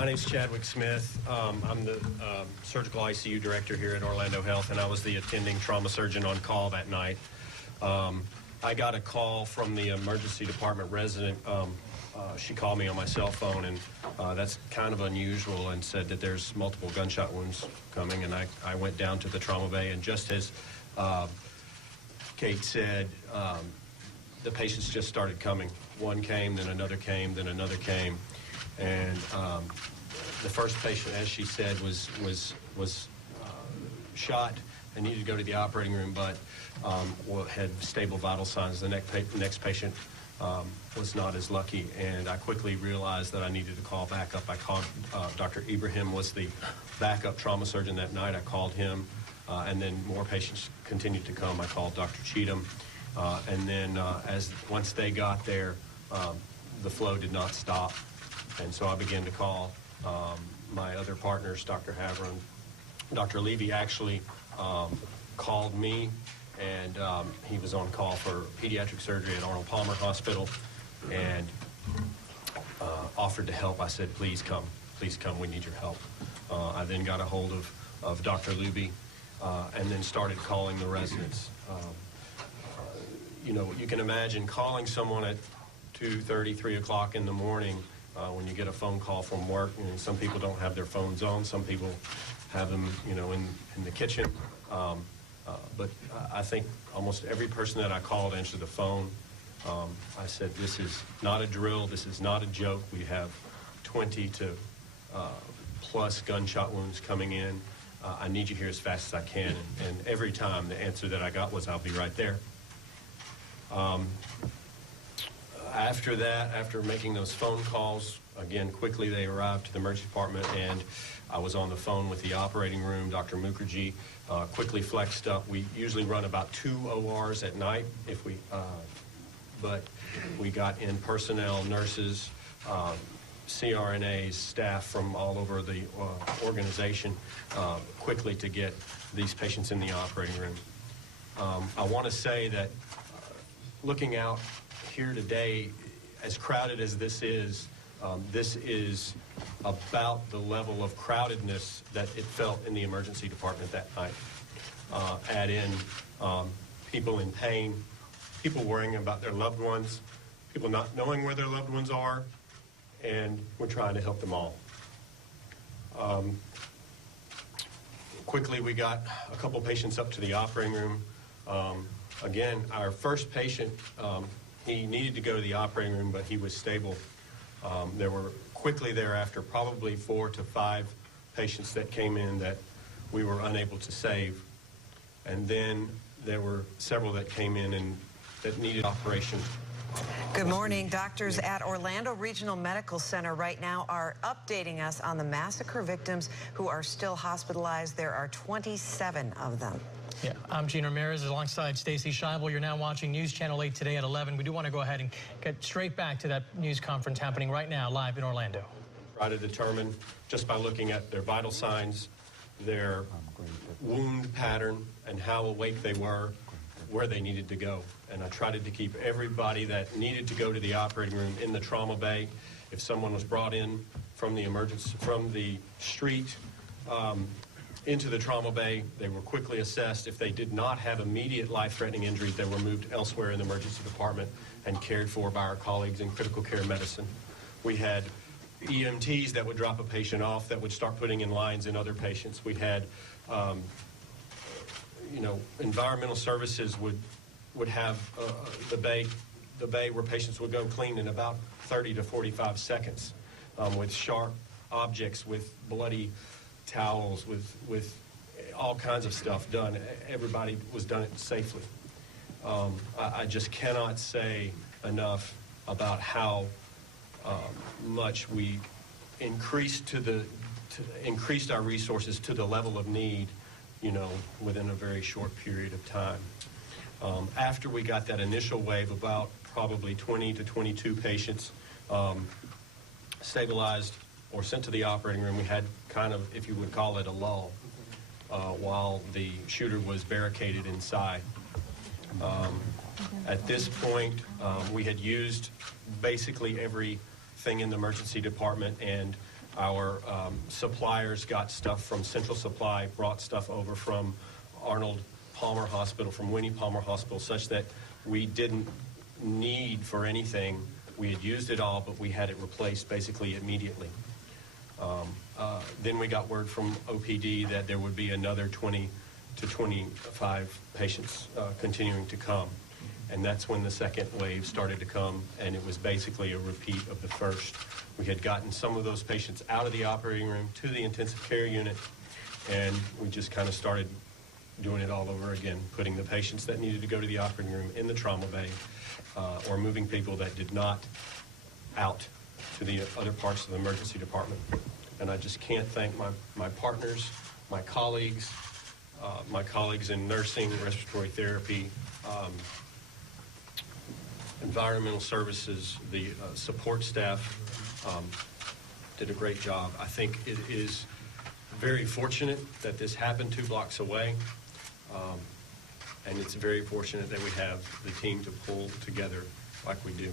My name's Chadwick Smith. I'm the surgical ICU director here at Orlando Health, and I was the attending trauma surgeon on call that night. I got a call from the emergency department resident. She called me on my cell phone, and that's kind of unusual, and said that there's multiple gunshot wounds coming. And I went down to the trauma bay, and just as Kate said, the patients just started coming. One came, then another came, then another came. And the first patient, as she said, was shot and needed to go to the operating room, but had stable vital signs. The next patient was not as lucky, and I quickly realized that I needed to call backup. I called Dr. Ibrahim, was the backup trauma surgeon that night. I called him, and then more patients continued to come. I called Dr. Cheatham, and then once they got there, the flow did not stop. And so I began to call my other partners, Dr. Havron. Dr. Levy actually called me, and he was on call for pediatric surgery at Arnold Palmer Hospital, and offered to help. I said, please come, we need your help. I then got a hold of Dr. Luby, and then started calling the residents. You know, you can imagine calling someone at 2:30, 3 o'clock in the morning when you get a phone call from work. You know, some people don't have their phones on. Some people have them, you know, in the kitchen. But I think almost every person that I called answered the phone. I said, this is not a drill. This is not a joke. We have 20 to plus gunshot wounds coming in. I need you here as fast as I can. And every time the answer that I got was, I'll be right there. After that, after making those phone calls, again, quickly they arrived to the emergency department, and I was on the phone with the operating room. Dr. Mukherjee quickly flexed up. We usually run about 2 ORs at night, but we got in personnel, nurses, CRNAs, staff from all over the organization quickly to get these patients in the operating room. I want to say that looking out here today, as crowded as this is about the level of crowdedness that it felt in the emergency department that night. Add in people in pain, people worrying about their loved ones, people not knowing where their loved ones are, and we're trying to help them all. Quickly, we got a couple patients up to the operating room. Again, our first patient, he needed to go to the operating room, but he was stable. There were quickly thereafter probably 4 to 5 patients that came in that we were unable to save. And then there were several that came in and that needed operation. Good morning. Doctors at Orlando Regional Medical Center right now are updating us on the massacre victims who are still hospitalized. There are 27 of them. Yeah, I'm Gene Ramirez alongside Stacy Scheibel. You're now watching News Channel 8 today at 11. We do want to go ahead and get straight back to that news conference happening right now live in Orlando. Try to determine just by looking at their vital signs, their wound pattern, and how awake they were, where they needed to go. And I tried to keep everybody that needed to go to the operating room in the trauma bay. If someone was brought in from the emergency, from the street, into the trauma bay, they were quickly assessed. If they did not have immediate life-threatening injuries, they were moved elsewhere in the emergency department and cared for by our colleagues in critical care medicine. We had EMTs that would drop a patient off that would start putting in lines in other patients. We had, you know, environmental services would have the bay where patients would go clean in about 30 to 45 seconds with sharp objects, with bloody towels, with all kinds of stuff done. Everybody was done it safely. I just cannot say enough about how much we increased increased our resources to the level of need, you know, within a very short period of time. After we got that initial wave, about probably 20 to 22 patients stabilized or sent to the operating room, we had kind of, if you would call it, a lull while the shooter was barricaded inside. At this point, we had used basically everything in the emergency department, and Our suppliers got stuff from Central Supply, brought stuff over from Arnold Palmer Hospital, from Winnie Palmer Hospital, such that we didn't need for anything. We had used it all, but we had it replaced basically immediately. Then we got word from OPD that there would be another 20 to 25 patients continuing to come. And that's when the second wave started to come, and it was basically a repeat of the first. We had gotten some of those patients out of the operating room to the intensive care unit, and we just kind of started doing it all over again, putting the patients that needed to go to the operating room in the trauma bay, or moving people that did not out to the other parts of the emergency department. And I just can't thank my partners, my colleagues in nursing, respiratory therapy, environmental services, the support staff did a great job. I think it is very fortunate that this happened 2 blocks away, and it's very fortunate that we have the team to pull together like we do.